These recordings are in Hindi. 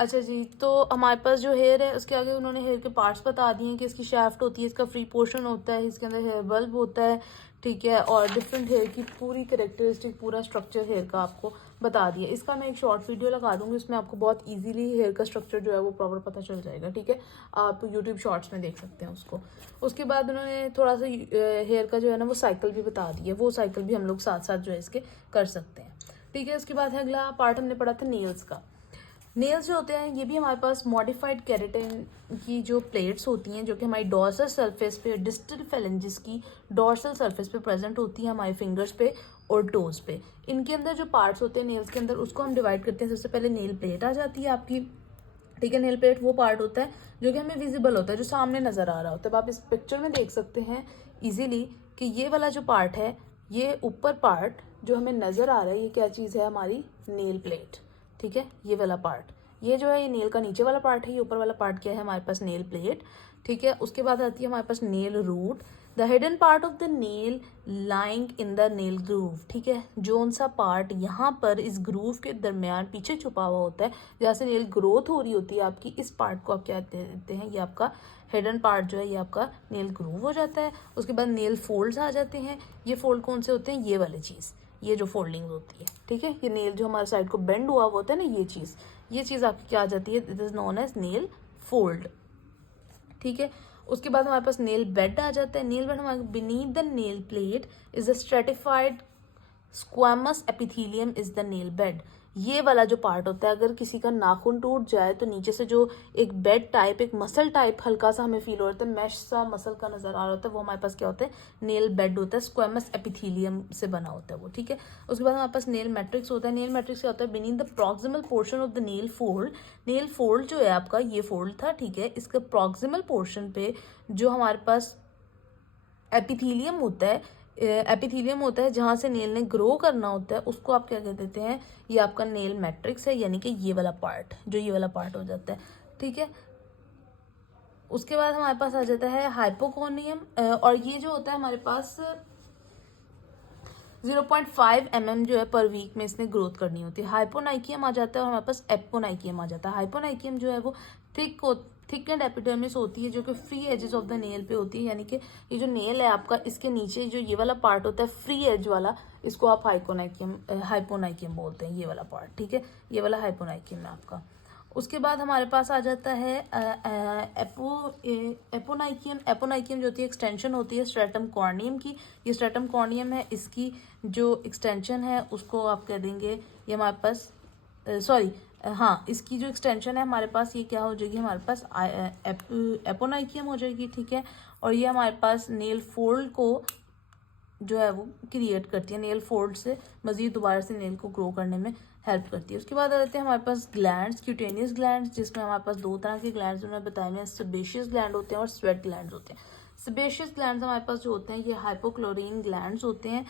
अच्छा जी, तो हमारे पास जो हेयर है उसके आगे उन्होंने हेयर के पार्ट्स बता दिए हैं कि इसकी शाफ्ट होती है, इसका फ्री पोर्शन होता है, इसके अंदर हेयर बल्ब होता है, ठीक है, और डिफरेंट हेयर की पूरी करेक्टरिस्टिक, पूरा स्ट्रक्चर हेयर का आपको बता दिया। इसका मैं एक शॉर्ट वीडियो लगा दूंगी, उसमें आपको बहुत इजीली हेयर का स्ट्रक्चर जो है वो प्रॉपर पता चल जाएगा, ठीक है। आप यूट्यूब शॉर्ट्स में देख सकते हैं उसको। उसके बाद उन्होंने थोड़ा सा हेयर का जो है ना वो साइकिल भी बता दिया, वो साइकिल भी हम लोग साथ साथ जो है इसके कर सकते हैं, ठीक है। उसके बाद है अगला पार्ट हमने पढ़ा था नेल्स का। नेल्स जो होते हैं ये भी हमारे पास मॉडिफाइड केराटिन की जो प्लेट्स होती हैं, जो कि हमारी डॉर्सल सरफेस पे, डिस्टल फेलेंजिस की डॉर्सल सरफेस पे प्रेजेंट होती है, हमारे फिंगर्स पे और टोज पे। इनके अंदर जो पार्ट्स होते हैं नेल्स के अंदर, उसको हम डिवाइड करते हैं। सबसे पहले नेल प्लेट आ जाती है आपकी, ठीक है। नेल प्लेट वो पार्ट होता है जो कि हमें विजिबल होता है, जो सामने नज़र आ रहा होता है। अब आप इस पिक्चर में देख सकते हैं इजीली कि ये वाला जो पार्ट है, ये ऊपर पार्ट जो हमें नज़र आ रहा है, ये क्या चीज़ है, हमारी नेल प्लेट, ठीक है। ये वाला पार्ट, ये जो है ये नेल का नीचे वाला पार्ट है, ये ऊपर वाला पार्ट क्या है, हमारे पास नेल प्लेट, ठीक है। उसके बाद आती है हमारे पास nail root, the hidden part of the nail lying in the nail groove, ठीक है। जोन सा पार्ट यहाँ पर इस ग्रूव के दरमियान पीछे छुपा हुआ होता है, जहाँ से नेल ग्रोथ हो रही होती है आपकी, इस पार्ट को आप क्या कहते हैं, ये आपका हिडन पार्ट जो है ये आपका नेल ग्रूव हो जाता है। उसके बाद नेल फोल्ड्स आ जाते हैं। ये फोल्ड कौन से होते हैं, ये वाली चीज़, ये जो फोल्डिंग होती है, ठीक है। ये नेल जो हमारे साइड को बेंड हुआ होता है ना, ये चीज़ आपकी क्या आ जाती है, it is known as nail fold, ठीक है। उसके बाद हमारे पास नेल बेड आ जाता है। नेल बेड हमारे beneath the nail plate is a stratified squamous epithelium is the nail bed. ये वाला जो पार्ट होता है, अगर किसी का नाखून टूट जाए तो नीचे से जो एक बेड टाइप, एक मसल टाइप हल्का सा हमें फील हो रहा है, मैश सा मसल का नजर आ रहा होता है, वो हमारे पास क्या होता है, नेल बेड होता है। स्क्वामस एपिथेलियम से बना होता है वो, ठीक है। उसके बाद हमारे पास नेल मैट्रिक्स होता है। नेल मैट्रिक्स क्या होता है, beneath the proximal portion of the nail fold. Nail fold जो है आपका, ये फोल्ड था, ठीक है। इसके प्रॉक्सिमल पोर्शन पे जो हमारे पास एपिथेलियम होता है, जहाँ से नेल ने ग्रो करना होता है, उसको आप क्या कह देते हैं, ये आपका नेल मैट्रिक्स है, यानी कि ये वाला पार्ट, जो ये वाला पार्ट हो जाता है, ठीक है। उसके बाद हमारे पास आ जाता है हाइपोकोनियम, और ये जो होता है हमारे पास 0.5 mm जो है पर वीक में इसने ग्रोथ करनी होती है। हाइपोनाइकियम आ जाता है और हमारे पास एपोनाइकियम आ जाता है। हाइपोनाइकियम जो है वो थिक एंड एपिडर्मिस होती है, जो कि free edges of the nail पे होती है, यानी कि ये जो नेल है आपका, इसके नीचे जो ये वाला पार्ट होता है फ्री एज वाला, इसको आप हाइपोनाइकियम बोलते हैं, ये वाला पार्ट, ठीक है। ये वाला हाइपोनाइकियम है आपका। उसके बाद हमारे पास आ जाता है एपोनाइकियम जो होती है एक्सटेंशन होती है स्ट्रेटम कॉर्नियम की। ये स्ट्रेटम कॉर्नियम है, इसकी जो एक्सटेंशन है उसको आप कह देंगे, ये हमारे पास हाँ, इसकी जो एक्सटेंशन है हमारे पास, ये क्या हो जाएगी, हमारे पास एपोनाइकियम हो जाएगी, ठीक है। और ये हमारे पास नेल फोल्ड को जो है वो क्रिएट करती है, नेल फोल्ड से मजीद दोबारा से नेल को ग्रो करने में हेल्प करती है। उसके बाद आ जाते हैं हमारे पास ग्लैंड्स, क्यूटेनियस ग्लैंड्स, जिसमें हमारे पास दो तरह के ग्लैंड्स उन्होंने बताए हैं, सेबेशियस ग्लैंड होते हैं और स्वेट ग्लैंड्स होते हैं। सेबेशियस ग्लैंड्स हमारे पास जो होते हैं ये हाइपोक्लोरीन ग्लैंड्स होते हैं,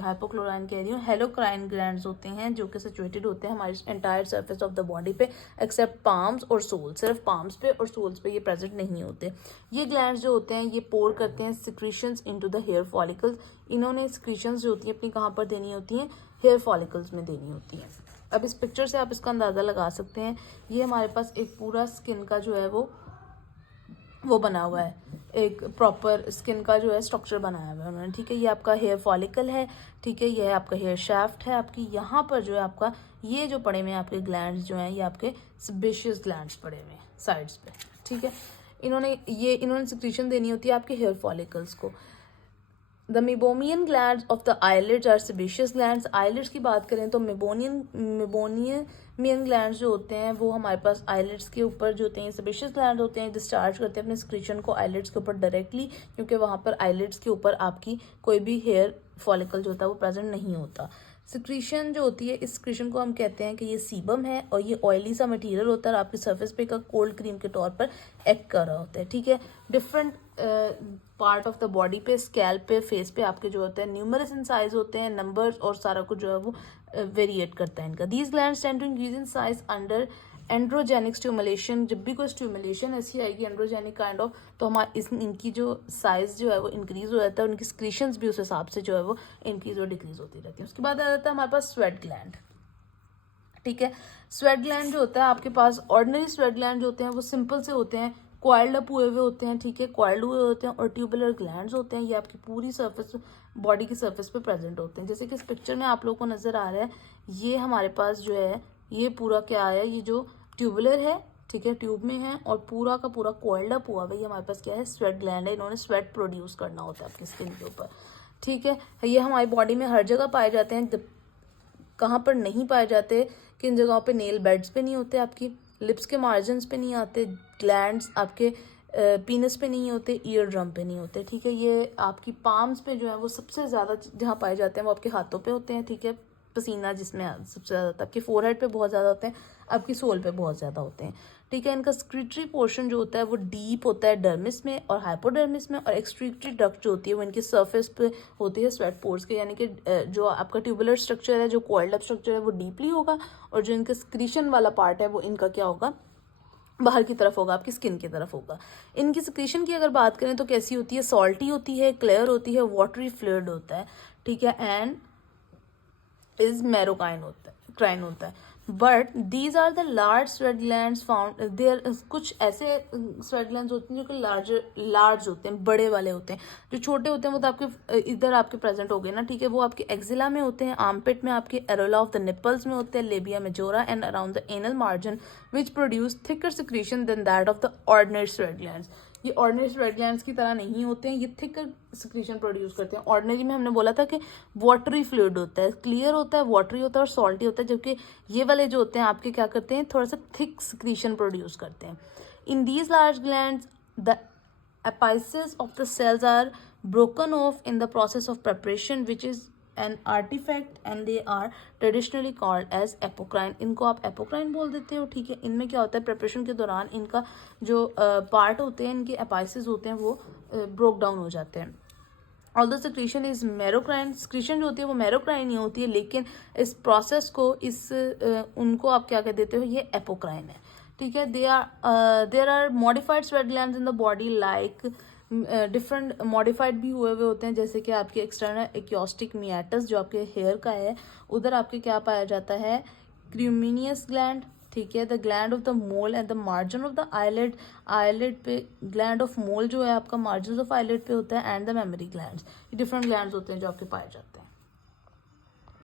हाइपोक्लोराइन कह रही हूँ, हेलोक्राइन ग्लैंड्स होते हैं, जो कि सिचुएटेड होते हैं हमारी entire surface of the body पे, एक्सेप्ट पाम्स और सोल। सिर्फ पाम्स पे और सोल्स पे ये प्रेजेंट नहीं होते। ये ग्लैंड्स जो होते हैं ये पोर करते हैं secretions into the hair follicles. इन्होंने सिक्रीशंस जो होती हैं अपनी कहाँ पर देनी होती हैं, हेयर फॉलिकल्स में देनी होती है। अब इस पिक्चर से आप इसका अंदाज़ा लगा सकते हैं, ये हमारे पास एक पूरा स्किन का जो है वो बना हुआ है, एक प्रॉपर स्किन का जो है स्ट्रक्चर बनाया हुआ है उन्होंने, ठीक है। ये आपका हेयर फॉलिकल है, ठीक है। ये है आपका हेयर शाफ्ट है आपकी, यहाँ पर जो है आपका ये जो पड़े हुए हैं आपके ग्लैंड्स जो हैं, ये आपके सेबेशियस ग्लैंड्स पड़े हुए हैं साइड्स पे, ठीक है। इन्होंने सिक्रीशन देनी होती है आपके हेयर फॉलिकल्स को। The meibomian glands of the eyelids are sebaceous glands. Eyelids की बात करें तो मेबोनियन ग्लैंड्स जो होते हैं वो हमारे पास आईलिड्स के ऊपर जो होते हैं सेबेशियस ग्लैंड होते हैं, डिस्चार्ज करते हैं अपने सिक्रीशन को आईलिड्स के ऊपर डायरेक्टली, क्योंकि वहाँ पर आईलिड्स के ऊपर आपकी कोई भी हेयर फॉलिकल जो होता है वो प्रेजेंट नहीं होता। सिक्रीशन जो होती है, इस सिक्रीशन को हम कहते हैं कि ये सीबम है, और ये ऑयली सा मटेरियल होता है और आपकी सरफेस पे का कोल्ड क्रीम के तौर पर एक्ट कर रहा होता है, ठीक है। Different part of the body पे, स्कैल्प पे, फेस पे आपके जो होते हैं न्यूमरस इन साइज होते हैं, नंबर्स और सारा कुछ जो है वो वेरिएट करता है इनका। These glands tend to increase in size under androgenic stimulation. जब भी कोई स्टिमुलेशन ऐसी आएगी एंड्रोजेनिक काइंड ऑफ, तो हमारा इनकी जो साइज जो है वो इंक्रीज हो जाता है, उनकी स्क्रीशंस भी उस हिसाब से जो है वो इंक्रीज और डिक्रीज होती रहती है। उसके बाद आ जाता है हमारे पास स्वेट ग्लैंड। ठीक है। स्वेट ग्लैंड जो होता है आपके पास, ऑर्डिनरी स्वेट ग्लैंड जो होते हैं वो सिंपल से होते हैं, कॉइल्ड अप हुए हुए होते हैं, ठीक है, कॉइल्ड हुए होते हैं। और ट्यूबुलर ग्लैंड्स होते हैं, ये आपकी पूरी सरफेस, बॉडी की सरफेस पे प्रेजेंट होते हैं। जैसे कि इस पिक्चर में आप लोगों को नजर आ रहा है, ये हमारे पास जो है ये पूरा क्या है, ये जो ट्यूबुलर है, ठीक है, ट्यूब में है और पूरा का पूरा कॉइल्ड अप हुआ है, ये हमारे पास क्या है, स्वेट ग्लैंड है। इन्होंने स्वेट प्रोड्यूस करना होता है आपकी स्किन के ऊपर, ठीक है। ये हमारी बॉडी में हर जगह पाए जाते हैं। कहाँ पर नहीं पाए जाते, किन जगहों पे, नेल बेड्स पे नहीं होते, आपकी लिप्स के मार्जिन्स पे नहीं आते, ग्लैंड्स आपके पीनस पे नहीं होते, ईयर ड्रम पे नहीं होते, ठीक है। ये आपकी पाम्स पे जो है वो सबसे ज़्यादा जहाँ पाए जाते हैं वो आपके हाथों पे होते हैं, ठीक है। पसीना जिसमें सबसे ज़्यादा होता है, आपके फोरहेड पे बहुत ज़्यादा होते हैं, आपकी सोल पे बहुत ज़्यादा होते हैं, ठीक है। इनका स्क्रीटरी पोर्शन जो होता है वो डीप होता है डर्मिस में और हाइपोडर्मिस में, और एक्सक्रीटरी डक्ट जो होती है वो इनकी सरफेस पे होती है स्वेट पोर्स के, यानी कि जो आपका ट्यूबुलर स्ट्रक्चर है, जो कॉइल्ड अप स्ट्रक्चर है वो डीपली होगा, और जो इनका स्क्रीशन वाला पार्ट है वो इनका क्या होगा, बाहर की तरफ होगा, आपकी स्किन की तरफ होगा। इनकी सिक्रीशन की अगर बात करें तो कैसी होती है, सॉल्टी होती है, क्लियर होती है, वाटरी फ्लूइड होता है, ठीक है, एंड इज मैरोकाइन होता है, क्राइन होता है। But these are the large sweat glands found there. कुछ ऐसे स्वेट ग्लैंड्स होते हैं जो कि लार्ज होते हैं, बड़े वाले होते हैं। जो छोटे होते हैं वो तो आपके इधर आपके प्रेजेंट हो गए ना, ठीक है, वो आपके एक्जिला में होते हैं, आर्मपिट में, आपके एरोला ऑफ द निपल्स में होते हैं, labia majora and around the anal margin, which produce thicker secretion than that of the ordinary sweat glands. ये ऑर्डिनरी स्वेट ग्लैंड्स की तरह नहीं होते हैं, ये थिकर सिक्रीशन प्रोड्यूस करते हैं। ऑर्डिनरी में हमने बोला था कि वाटरी फ्लूइड होता है, क्लियर होता है, वाटरी होता है और सॉल्टी होता है, जबकि ये वाले जो होते हैं आपके क्या करते हैं, थोड़ा सा थिक सिक्रीशन प्रोड्यूस करते हैं। In these large glands the apices of the cells are broken off in the process of preparation which is an artifact and they are traditionally called as apocrine। इनको आप apocrine बोल देते हो, ठीक है। इनमें क्या होता है, प्रिपरेशन के दौरान इनका जो पार्ट होते हैं, इनके एपाइसिस होते हैं वो ब्रोक डाउन हो जाते हैं। ऑल्दो सिक्रीशन इज मैरोक्राइन, सिक्रीशन जो होती है वो मैरोक्राइन ही होती है, लेकिन इस प्रोसेस को उनको आप क्या कह देते हो, ये एपोक्राइन है, ठीक है। There are modified sweat glands in the body like different modified भी हुए होते हैं, जैसे कि आपके एक्सटर्नल एक्योस्टिक मियाटस जो आपके हेयर का है, उधर आपके क्या पाया जाता है, क्रूमिनियस ग्लैंड, ठीक है, the gland of the mole at the margin of the eyelid, eyelid पे ग्लैंड ऑफ मोल जो है आपका मार्जिन ऑफ आईलिड पे होता है, and the mammary glands. Different glands होते हैं जो आपके पाए जाते हैं।